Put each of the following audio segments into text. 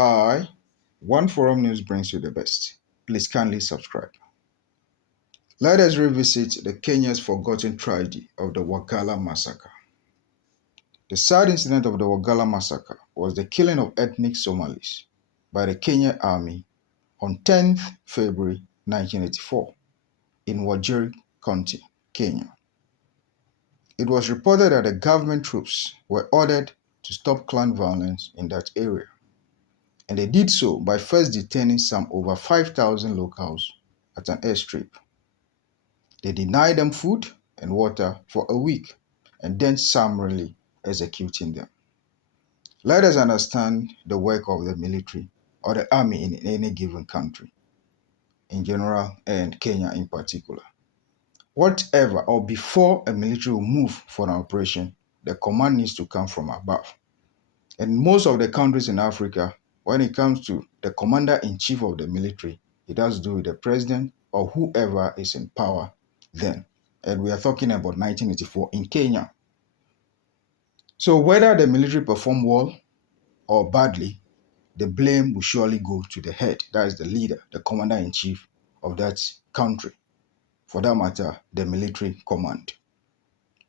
Hi, One Forum News brings you the best. Please kindly subscribe. Let us revisit the Kenya's forgotten tragedy of the Wagalla Massacre. The sad incident of the Wagalla Massacre was the killing of ethnic Somalis by the Kenya Army on 10th February 1984 in Wajir County, Kenya. It was reported that the government troops were ordered to stop clan violence in that area, and they did so by first detaining some over 5,000 locals at an airstrip. They denied them food and water for a week and then summarily executing them. Let us understand the work of the military or the army in any given country, in general and Kenya in particular. Whatever or before a military will move for an operation, the command needs to come from above. And most of the countries in Africa, when it comes to the commander-in-chief of the military, it has to do with the president or whoever is in power then. And we are talking about 1984 in Kenya. So whether the military performed well or badly, the blame will surely go to the head. That is the leader, the commander-in-chief of that country. For that matter, the military command.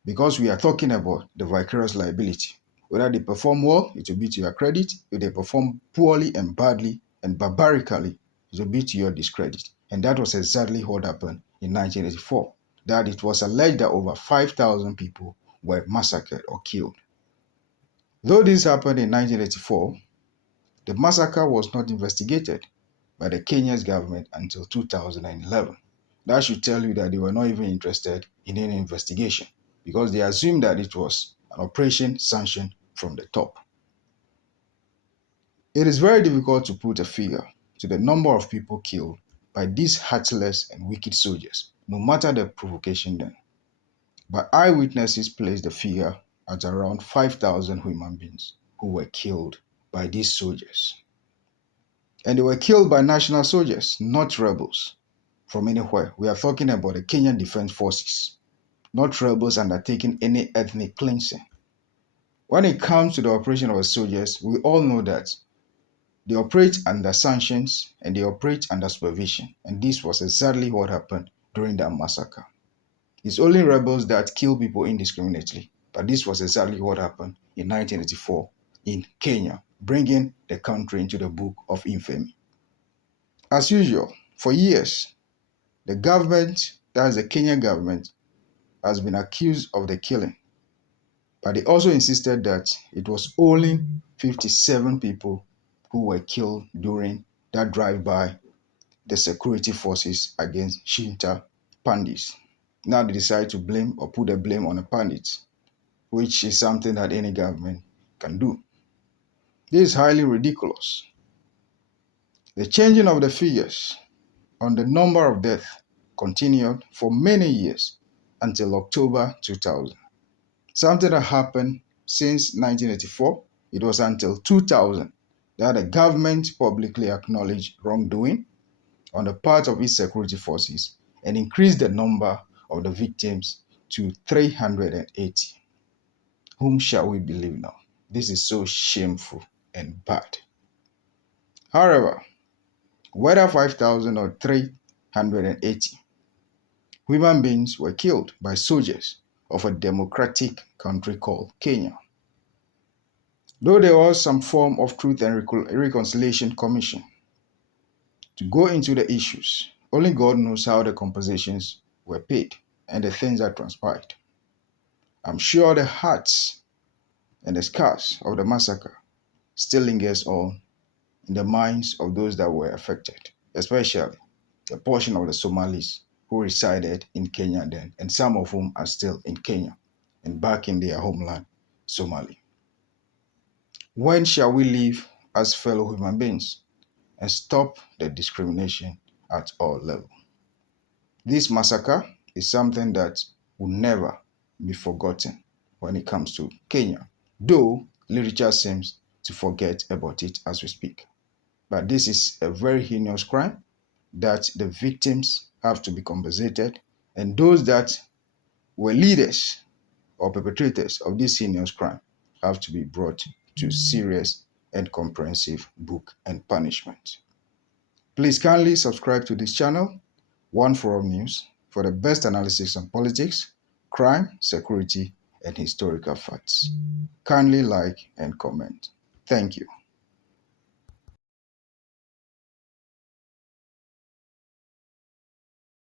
Because we are talking about the vicarious liability. Whether they perform well, it will be to your credit. If they perform poorly and badly and barbarically, it will be to your discredit. And that was exactly what happened in 1984. That it was alleged that over 5,000 people were massacred or killed. Though this happened in 1984, the massacre was not investigated by the Kenya's government until 2011. That should tell you that they were not even interested in any investigation because they assumed that it was an operation sanctioned from the top. It is very difficult to put a figure to the number of people killed by these heartless and wicked soldiers, no matter the provocation then. But eyewitnesses place the figure at around 5,000 human beings who were killed by these soldiers. And they were killed by national soldiers, not rebels from anywhere. We are talking about the Kenyan Defense Forces, not rebels undertaking any ethnic cleansing. When it comes to the operation of the soldiers, we all know that they operate under sanctions and they operate under supervision. And this was exactly what happened during that massacre. It's only rebels that kill people indiscriminately. But this was exactly what happened in 1984 in Kenya, bringing the country into the book of infamy. As usual, for years, the government, that is the Kenyan government, has been accused of the killing. But they also insisted that it was only 57 people who were killed during that drive-by the security forces against Shinta bandits. Now they decide to blame or put the blame on the bandits, which is something that any government can do. This is highly ridiculous. The changing of the figures on the number of deaths continued for many years until October 2000. Something that happened since 1984, it was until 2000 that the government publicly acknowledged wrongdoing on the part of its security forces and increased the number of the victims to 380. Whom shall we believe now? This is so shameful and bad. However, whether 5,000 or 380, human beings were killed by soldiers of a democratic country called Kenya. Though there was some form of Truth and Reconciliation Commission to go into the issues, only God knows how the compensations were paid and the things that transpired. I'm sure the hearts and the scars of the massacre still lingers on in the minds of those that were affected, especially a portion of the Somalis who resided in Kenya then, and some of whom are still in Kenya and back in their homeland, Somalia. When shall we live as fellow human beings and stop the discrimination at all levels? This massacre is something that will never be forgotten when it comes to Kenya, though literature seems to forget about it as we speak. But this is a very heinous crime that the victims have to be compensated, and those that were leaders or perpetrators of this heinous crime have to be brought to serious and comprehensive book and punishment. Please kindly subscribe to this channel, One Forum News, for the best analysis on politics, crime, security, and historical facts. Kindly like and comment. Thank you.